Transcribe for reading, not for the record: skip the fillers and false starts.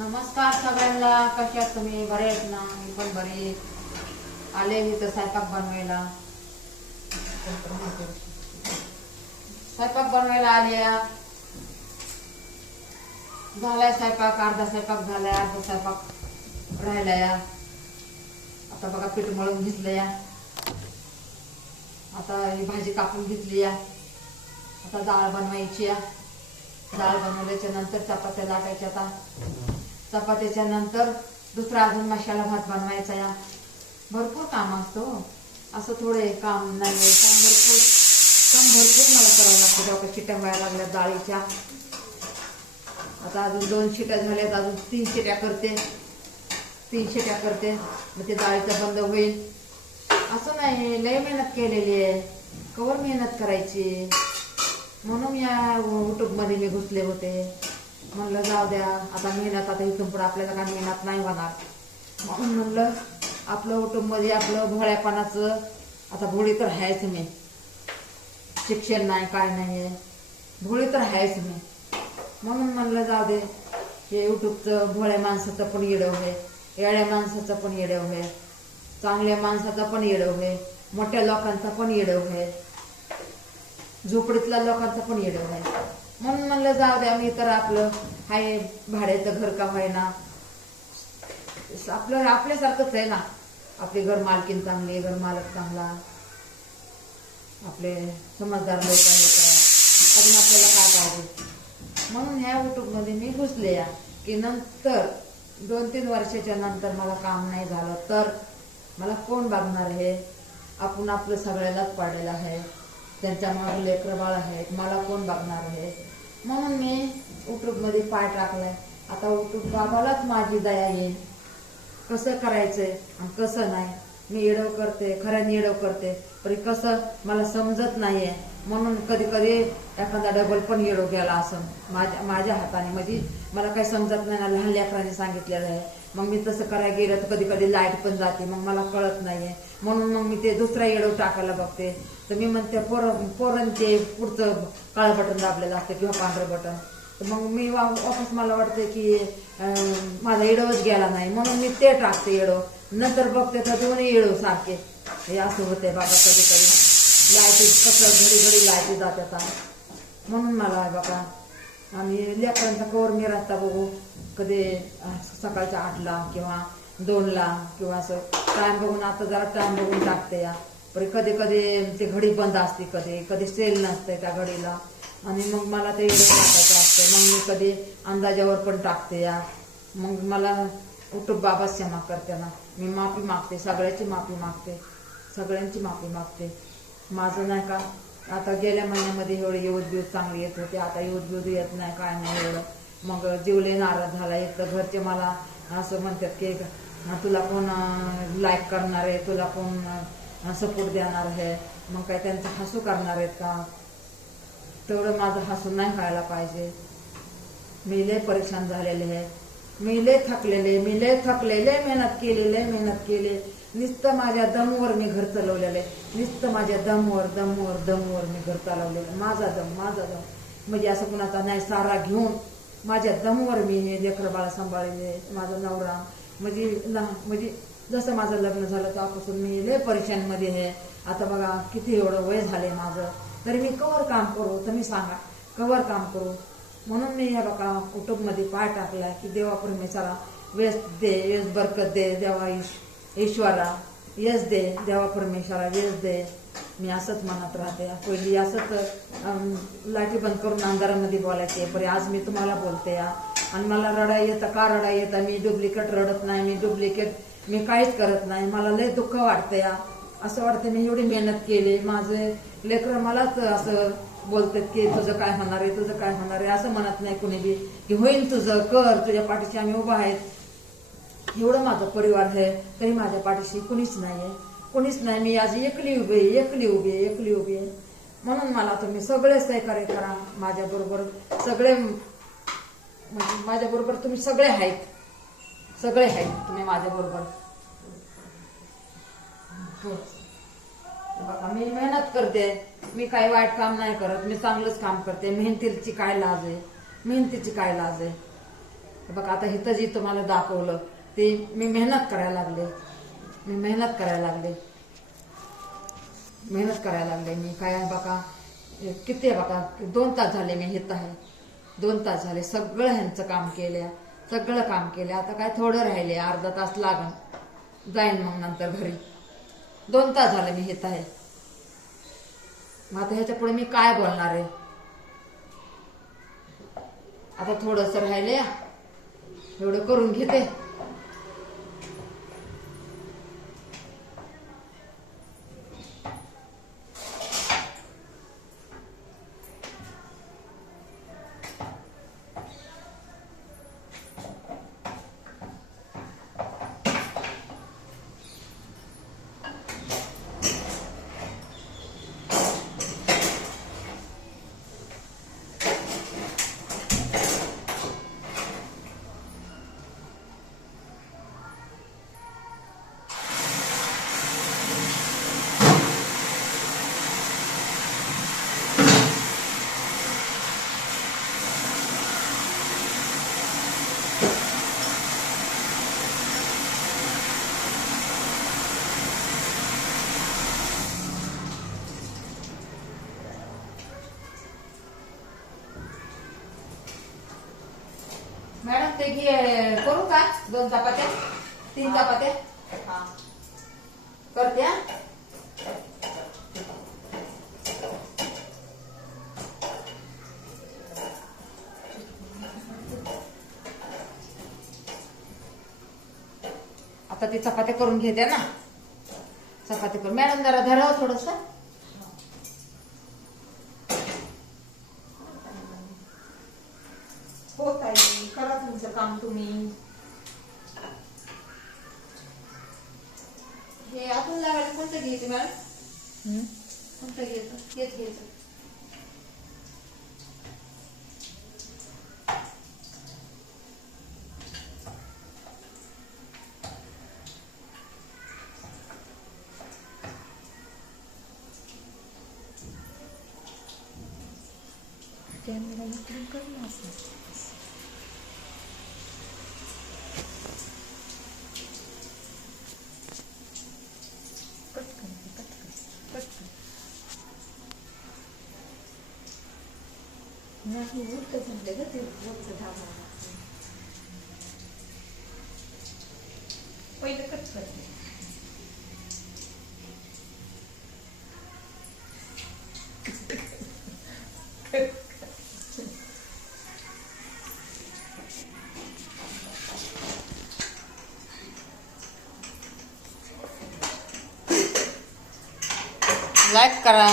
नमस्कार सगळ्यांना. कशा आहात तुम्ही? बरे आहेत ना? मी पण बरी. आले मी तर स्वयंपाक बनवायला आल्या. झालाय स्वयंपाक, अर्धा स्वयंपाक झालाय, अर्धा स्वयंपाक राहिलाय. आता बघा पीठ मळून घेतलंय. आता ही भाजी कापून घेतली. आता डाळ बनवायची. डाळ बनवल्याच्या नंतर चपात्या लाटायच्या. आता चपात्याच्या नंतर दुसरा अजून मसाला भात बनवायचा. भरपूर काम असतं. असं थोडे काम नाही, काम भरपूर मला करावं लागतं. तेव्हा शिट्या व्हायला लागल्या डाळीच्या. आता अजून 2 शिट्या झाल्यात, अजून 3 शिट्या करते. 3 शिट्या करते मग ते डाळीचं बंद होईल. असं नाही, लय मेहनत केलेली आहे. कवर मेहनत करायची म्हणून या यूट्यूबमध्ये मी घुसले होते. म्हणलं जाऊ द्या, आता मेहनत, आता इथून पुढे आपल्याला काय मेहनत नाही होणार म्हणून म्हणलं आपलं यूट्यूबमध्ये आपलं भोळ्यापणाचं. आता भोळी तर आहेच मी, शिक्षण नाही काय नाही, भोळी तर आहेच मी. म्हणून म्हणलं जाऊ दे, हे यूट्यूबचं भोळ्या माणसाचं पण येडं होय, येड्या माणसाचं पण येडं होय, चांगल्या माणसाचं पण येडं होय, मोठ्या लोकांचं पण येडं होय, झोपडीतल्या लोकांचं पण येडं होय. म्हणून म्हणलं जाऊ द्या, मी तर आपलं हाय भाड्याचं घर का होईना, आपलं आपल्यासारखंच आहे ना. आपली घर मालकीन चांगली, घर मालक चांगला, आपले समजदार लोक आहेत, अजून आपल्याला काय पाहिजे. म्हणून ह्या यूट्यूबमध्ये मी घुसले की नंतर 2-3 वर्षाच्या नंतर मला काम नाही झालं तर मला कोण बघणार आहे. आपण आपलं सगळ्यालाच पाडलेलं आहे, त्यांच्या मग लेकरं बाळ आहेत, मला कोण बघणार आहे. म्हणून मी यूट्यूबमध्ये पाय टाकलाय. आता यूट्यूब बाबालाच माझी दया येईल, कसं करायचंय आणि कसं नाही. मी येडव करते, खऱ्याने येडव करते, पण कसं मला समजत नाहीये. म्हणून कधी कधी एखादा डबल पण येडव गेला असं माझ्या हाताने, म्हणजे मला काही समजत नाही ना. लहान लेकरांनी सांगितलेलं आहे, मग मी तसं करायला गेलं तर कधी कधी लाईट पण जाते, मग मला कळत नाहीये. म्हणून मग मी ते दुसरा येडव टाकायला बघते. तर मी म्हणते पोरांचे पुढचं काळं बटन दाबलेलं असतं किंवा पांढरं बटन, तर मग मी वापस मला वाटते की माझा येडवच गेला नाही, म्हणून मी ते टाकते येडव. नंतर बघते तर दोन्ही येडव सारखे. हे असं होते बाबा, कधी कधी लाईटी कसं घडी लाईटी जातात. म्हणून मला बघा, आणि लेकरांचा कवर मी रस्ता बघू, कधी सकाळच्या 8ला किंवा 2ला किंवा असं टाइम बघून, आता जरा टाइम बघून टाकते. पण कधी कधी ते घडी बंद असते, कधी कधी सेल नसते त्या घडीला, आणि मग मला ते येडं टाकायचं असतं. मग मी कधी अंदाजावर पण टाकते. मग मला यूट्यूब बाबा क्षमा करते ना. मी माफी मागते, सगळ्याची माफी मागते, सगळ्यांची माफी मागते. माझं नाही का, आता गेल्या महिन्यामध्ये एवढे यूज चांगले येत होते, आता यूज येत नाही, काय नाही एवढं. मग जीवले नाराज झाला. एक तर घरचे मला असं म्हणतात की तुला कोण लाईक करणार आहे, तुला कोण सपोर्ट देणार आहे, मग काय त्यांचं हसू करणार आहेत का. तेवढं माझं हसून नाही खायला पाहिजे. मी लय परेशान झालेले आहे, मी लय थकलेले, मेहनत केले. नुसतं माझ्या दमवर मी घर चालवलेलं आहे, नुसतं माझ्या दमवर मी घर चालवलेलं. माझा दम म्हणजे असं कुणाचा नाही सारा घेऊन माझ्या दमवर मी हे लेकरं बाळा सांभाळले. माझा नवरा म्हणजे जसं माझं लग्न झालं तेव्हापासून मी लय परेशानमध्ये आहे. आता बघा किती एवढं वय झालंय माझं, तरी मी कवर काम करू, तुम्ही सांगा कवर काम करू. म्हणून मी या बघा यूट्यूबमध्ये पाय टाकलाय की देवा परमेश्वरा वेस दे, वेस बरकत दे, देवा ईश्वरा यश दे, देवा परमेश्वरा यश दे. मी असंच म्हणत राहते. पहिली असंच लाठी बंद करून अंधारामध्ये बोलायचे, पण आज मी तुम्हाला बोलते. आणि मला रडा येतं का रडा येतं, मी डुप्लिकेट रडत नाही, मी काहीच करत नाही. मला लय दुःख वाटतंय. असं वाटतं मी एवढी मेहनत केली, माझे लेकरं मलाच असं बोलतात की तुझं काय होणार आहे, असं म्हणत नाही कुणी बी की होईल तुझं, कर, तुझ्या पाठीशी आम्ही उभा आहेत. एवढं माझा परिवार आहे, तरी माझ्या पाठीशी कुणीच नाही. मी आज एकली उभी आहे. म्हणून मला तुम्ही सगळे सहकार्य करा. माझ्याबरोबर सगळे, म्हणजे माझ्याबरोबर तुम्ही सगळे आहेत तुम्ही माझ्याबरोबर. बघा मी मेहनत करते, मी काही वाईट काम नाही करत, मी चांगलंच काम करते. मेहनतीची काय लाज आहे. बघा आता इथं जी तुम्हाला दाखवलं ते मी मेहनत करायला लागले. मेहनत करायला लागले मी काय बघा किती बघा 2 तास झाले मी इथं आहे. 2 तास झाले सगळं ह्यांचं काम केलं. आता काय थोडं राहिले, अर्धा तास लागन जाईन मग नंतर घरी. 2 तास झाले मी इथं आहे. मग आता ह्याच्या पुढे मी काय बोलणार आहे. आता थोडंसं राहिले, एवढं करून घेते. मॅडम ते करू का 2 चपात्या 3 चपात्या करते. आता ती चपात्या करून घेते ना. चपात्या करून मॅडम जरा धराव थोडस. हो ताई, करा तुमचं काम तुम्ही. हे आपण लावायला कोणतं घ्यायचं मॅडम? कोणतं घ्यायचं? हेच घ्यायचं. नाही उलट झाले ग ते वरचं धागा. पहिलं कट करते. लाईक करा.